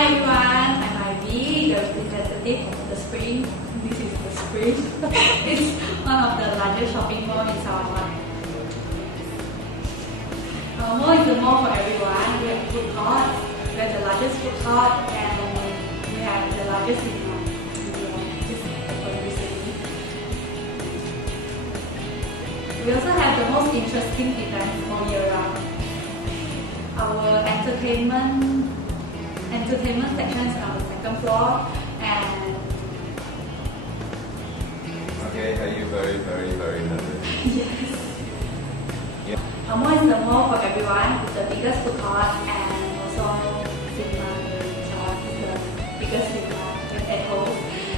Hi everyone, I'm Ivy, the representative of the Spring. This is the Spring. It's one of the largest shopping malls in Sarawak. Our mall is a mall for everyone. We have food courts, we have the largest food court, and we have the largest cinema. Just opened recently. We also have the most interesting events all year round. Our entertainment sections are on the second floor, and okay, are you very nervous? yes. Yeah. Our mall is the mall for everyone. It's the biggest food court and also cinema in Sarawak. It's the biggest cinema at home.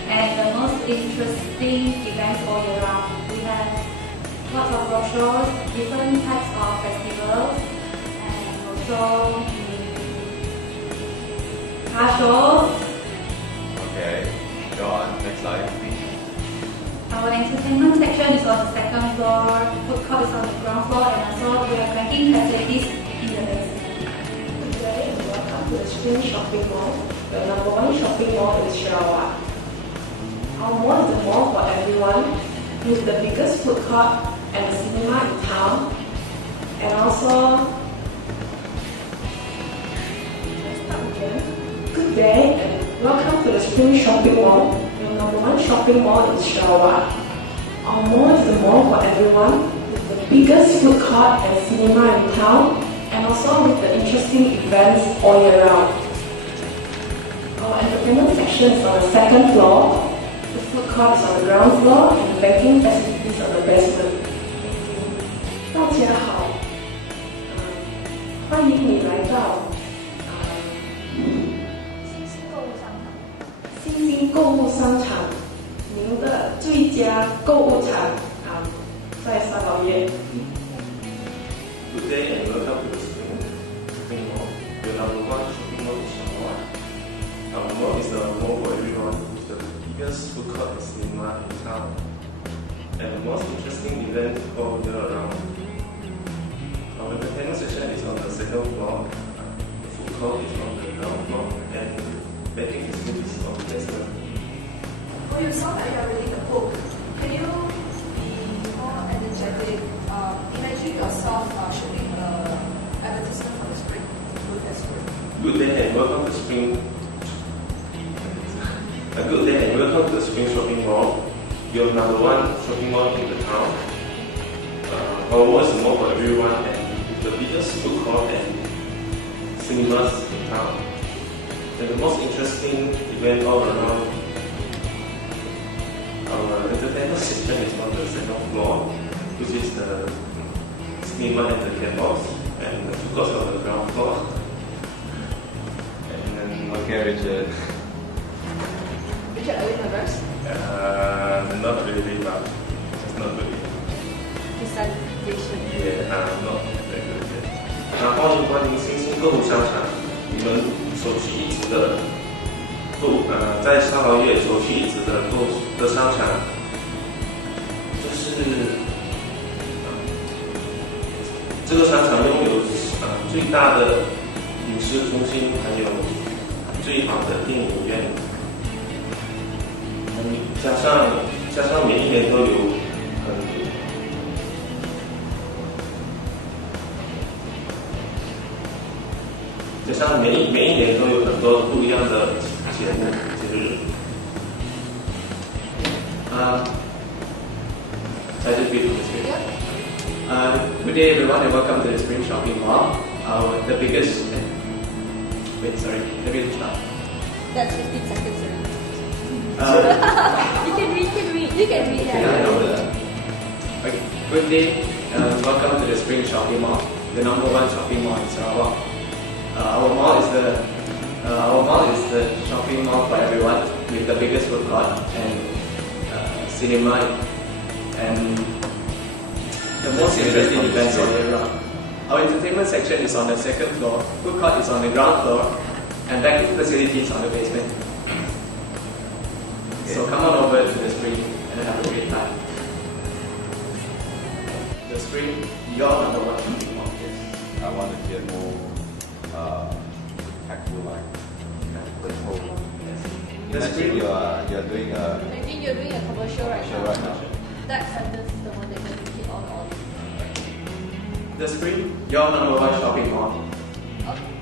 And the most interesting events all year round. We have lots of roadshows, different types of festivals, and also car shows. Okay, go on, next slide. Our entertainment section is on the second floor, food court is on the ground floor, and also we have banking facilities in the basement. Good day and welcome to the Spring Shopping Mall, the number one shopping mall in Sarawak. Our mall is a mall for everyone, with the biggest food court and a cinema in town, and also good day and welcome to the Spring Shopping Mall, your number one shopping mall in Sarawak. Our mall is a mall for everyone, with the biggest food court and cinema in town, and also with the interesting events all year round. Our entertainment section is on the second floor, the food court is on the ground floor, and the banking facilities on the basement. 大家好，欢迎你来到新兴购物商场，您的最佳购物场在沙劳越。Good day and welcome to the Spring Shopping Mall, your number one shopping mall in Sarawak. Our mall is the mall for everyone, with the biggest food court and cinema in town, and the most interesting event all year around. Our entertainment section is on the second floor, the food court is on the ground floor, and banking facilities on the basement. Oh, you saw that you are reading the book. Can you be more energetic? Imagine yourself shooting an advertisement for the Spring. Good day and welcome to Spring. Good day and welcome to the Spring Shopping Mall, your number one shopping mall in the town. Our mall is a mall for everyone and with the biggest food court and cinemas in town. And the most interesting event all around. Our entertainment section is on the second floor, which is the cinema and the candles, and the food court is on the ground floor. And then, Okay, Richard. Richard, are you nervous? not really, but just not really. Presentation. Yeah, not very good yet. 欢迎光临新兴购物商场，你们首屈一指的在沙劳越首屈一指的商场，这个商场拥有最大的影视中心，还有最好的电影院，加上每一年都有每一年都有很多不一样的节日。Good day everyone and welcome to the Spring Shopping Mall. The biggest... Wait, sorry, let me start. That's 15 seconds. Uh, You can read that. Yeah, I know that. Okay. Good day and welcome to the Spring Shopping Mall, the number one shopping mall in Sarawak. Our mall is the shopping mall for everyone, with the biggest food court and cinema and the most interesting events all year round. Our entertainment section is on the second floor, food court is on the ground floor, and banking facilities on the basement. So come on over to the Spring and have a great time. The Spring, your number one shopping mall. I want to hear more tactful line. Imagine you're doing a Imagine you're doing a commercial right show now. right now. That sentence is the one that you keep on. The Spring, your number one shopping mall. Okay.